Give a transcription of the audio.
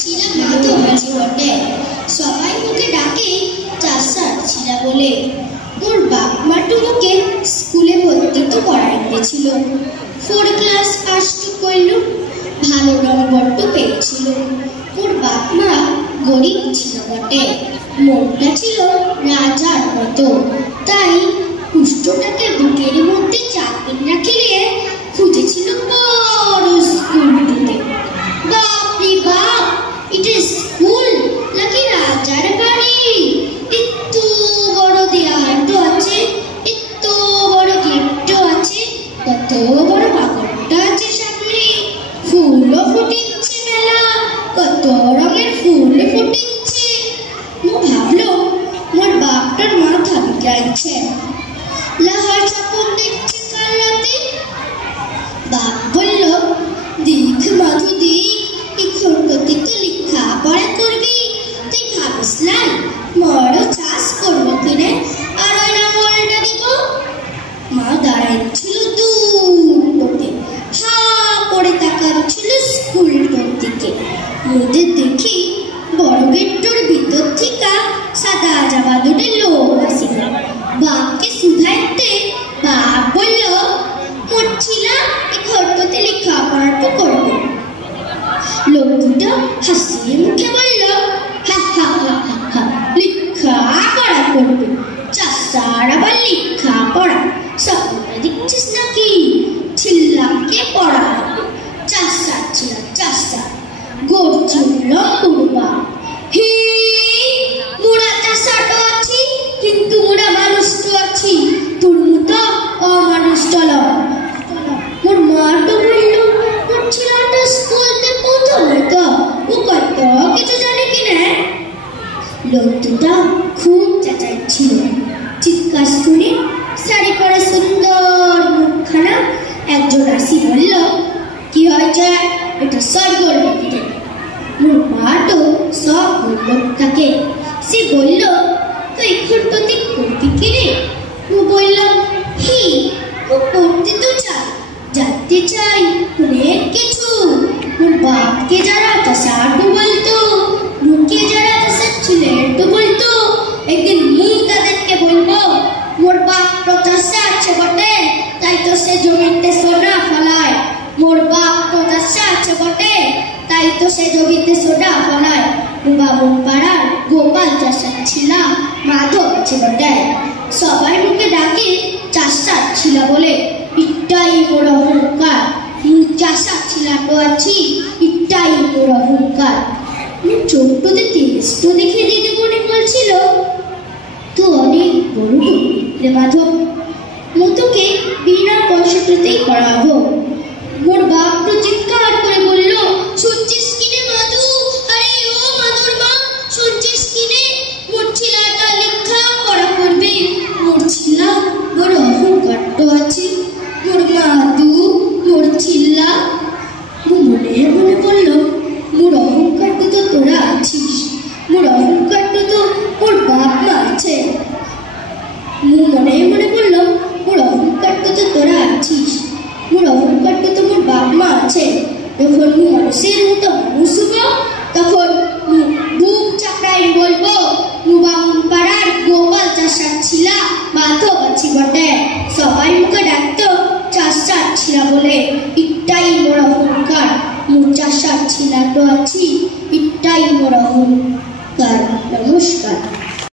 ছিলা মাধব আছে বটে, সবাই মুখে ডাকে চাষার ছিলা বলে। ওর বাপ মা টুমুকে স্কুলে ভর্তি তো করাইতেছিল, 4 ক্লাস পাস তো করল, ভালো নম্বর তো পেয়েছিল। ওর বাপ মা গরিব ছিল বটে, মনটা ছিল রাজার মতো, তাই কুষ্ঠটাকে বুকের মধ্যে চাপিয়ে রাখিলে খুঁজেছিল বড় স্কুল দিতে। বাপরে বাপ, এটা স্কুল নাকি রাজার বাড়ি? এত বড় দেয়ালটো আছে, এত বড় গেটটো আছে, কত বড় বাগানটা আছে সামনে, ফুলও ফুটিচ্ছে মেলা, কত রঙের ফুল ফুটিচ্ছে। ও ভাবলো মোর বাপটার মাথা বিগড়াইছে, লাহার চাপন দেখছে কাল রাতে। বাপ বলল, দেখ মাধু দেখ, এখন প্রতি তো লেখা পড়া করবি, তুই ভাবিস নাই বড় চাষ করবো কিনে আর ওই লাঙ্গলটা দিব। মা দাঁড়াইছিল দূরটাতে, হা করে তাকাচ্ছিল স্কুলটার দিকে। ওদের দেখি বড় গেটটার ভিতর থেকে সাদা জামা দুটো লোক আসিল। বাপকে শুধাইতে বাপ বলল, মরছিলাম এই ঘরটাতে লেখাপড়া তো করবো। লোক দুটো হাসিয়ে মুখে বলল, হা হা হা হা হা, লেখাপড়া করবে? চাষার আবার লেখাপড়া? স্বপ্নটা দেখছিস নাকি? ছিল্লাকে পড়া হবে, চাষা ছিল চাষা, গর্জি উঠল মুরবা। হে, মোরা চাষাটো আছি, কিন্তু মোরা মানুষটো আছি, তোর মতো অমানুষটা লয়। মোর মাটো বলল, মোর ছেলেটা স্কুলতে প্রথম হতো, ও কত কিছু জানে কিনা। লোক দুটা খুব চেঁচাচ্ছিল। চিৎকার শুনে শাড়ি পরে সুন্দর মুখখানা একজন আসি বলল, কি হয়েছে? এটা সরগোল নাকি? মোর মা তো সব বলল তাকে। সে বলল, তুই ঘরটাতে করবি কিরে? ও বলল, হি, ও পড়তে তো চাই, জানতে চাই অনেক কিছু। মোর বাপকে যারা চাষাটো বলতো, মুখে যারা চাষার ছেলেটো বলতো, একদিন মুখ তাদেরকে বলবো, মোর বাপ তো চাষা আছে বটে, তাই তো সে জমিতে সোনা ফলায়। মোর বাপ তো চাষা আছে বটে, তাই তো সে জমিতে সোনা ফলায়। বাবুর পাড়ার গোপাল চাষার ছিলা মাধব আছে বটে, সবাই মুখে ডাকে চাষার ছিলা বলে। ইটাই বড় অহংকার, চাষার ছিলাটো আছি, ইটাই বড় অহংকার। ছোট্টতে তেজটো দেখে দিদি মনে বলছিল, তো অনেক বড় রে মাধব, মতুকে বিনা পয়সাটাতেই করাবো। মোর বাপ তো চিৎকার করে বলল, শুনছিস কিনে মাধু? আরে ও মাধুর বাপ, শুনছিস কিনে? মোর ছেলেটা লেখা পড়া করবে, মোর ছেলা বড় অহংকারটো আছে। মোর মাধু, মোর ছিল্লা। মনে মনে বলল, মোর অহংকারটা তো তোরা আছিস, মোর অহংকারটা তো মোর বাপ মা আছে। মনে মনে বলল, মোর অহংকারটা তো তোরা আছিস, মোর অহংকারটা তো মোর বাপ মা আছে। যখন মানুষের মতো মানুষ হবো, তখন বুক চাপড়াই বলবো, বামুন পাড়ার গোপাল চাষার ছিলা মাধব আছি বটে। সবাই মুখে ডাকতো চাষার ছিলা বলে। ইটাই মোর অহংকার, মোর চাষার ছিলাটো আছি, ইটাই মোর অহংকার।